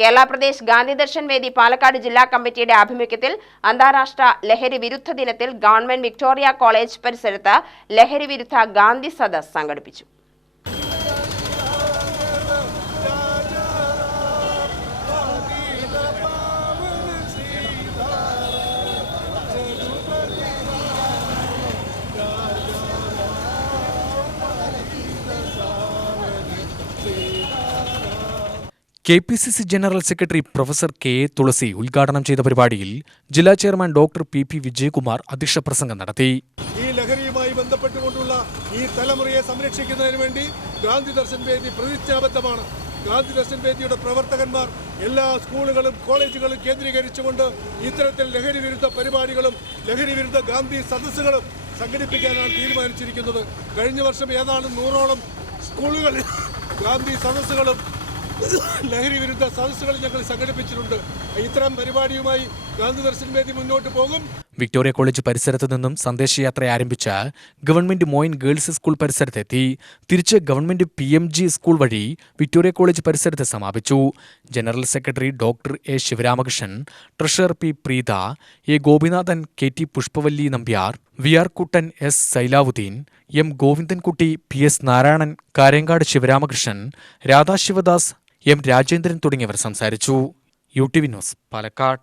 കേരള പ്രദേശ് ഗാന്ധി ദർശൻ വേദി പാലക്കാട് ജില്ലാ കമ്മിറ്റിയുടെ ആഭിമുഖ്യത്തിൽ അന്താരാഷ്ട്ര ലഹരി വിരുദ്ധ ദിനത്തിൽ ഗവൺമെന്റ് വിക്ടോറിയ കോളേജ് പരിസരത്ത് ലഹരി വിരുദ്ധ ഗാന്ധി സദസ് സംഘടിപ്പിച്ചു. KPCC general secretary professor K A Thulasi ഉദ്ഘാടനം ചെയ്ത പരിപാടിയിൽ ജില്ലാ ചെയർമാൻ ഡോക്ടർ പി വിജയകുമാർ അധ്യക്ഷ പ്രസംഗം നടത്തി. ഈ ലഹരിയുമായി ബന്ധപ്പെട്ടുകൊണ്ടുള്ള ഈ തലമുറയെ സംരക്ഷിക്കുന്നതിന് വേണ്ടി ഗാന്ധി ദർശൻ വേദി പ്രതിജ്ഞാബദ്ധമാണ്. ഗാന്ധി ദർശൻ വേദിയുടെ പ്രവർത്തകന്മാർ എല്ലാ സ്കൂളുകളും കോളേജുകളും കേന്ദ്രീകരിച്ചുകൊണ്ട് ഇത്തരത്തിൽ ലഹരി വിരുദ്ധ പരിപാടികളും ലഹരി വിരുദ്ധ ഗാന്ധി സദസ്സുകളും സംഘടിപ്പിക്കാനാണ് തീരുമാനിച്ചിരിക്കുന്നത്. കഴിഞ്ഞ വർഷം ഏതാണ്ട് 100ഓളം സ്കൂളുകളിൽ ഗാന്ധി സദസ്സുകളും ലഹരി വിരുദ്ധ സദസ്സുകൾ ഞങ്ങൾ സംഘടിപ്പിച്ചിട്ടുണ്ട്. ഇത്തരം പരിപാടിയുമായി ഗാന്ധി ദർശൻ വേദി മുന്നോട്ട് പോകും. വിക്ടോറിയ കോളേജ് പരിസരത്ത് നിന്നും സന്ദേശയാത്ര ആരംഭിച്ച ഗവൺമെന്റ് മോയിൻ ഗേൾസ് സ്കൂൾ പരിസരത്തെത്തി തിരിച്ച് ഗവൺമെന്റ് PMG സ്കൂൾ വഴി വിക്ടോറിയ കോളേജ് പരിസരത്ത് സമാപിച്ചു. General secretary doctor A Sivaramakrishnan, treasurer P Preetha, A Gopinathan, KT Pushpavalli Nambiar, VR Kuttan, S Sailavuddin, M Govindankutty, PS Narayanan, Karengad Sivaramakrishnan, Radha Sivadas, M Rajendran തുടങ്ങിയവർ സംസാരിച്ചു. UTV news Palakkad.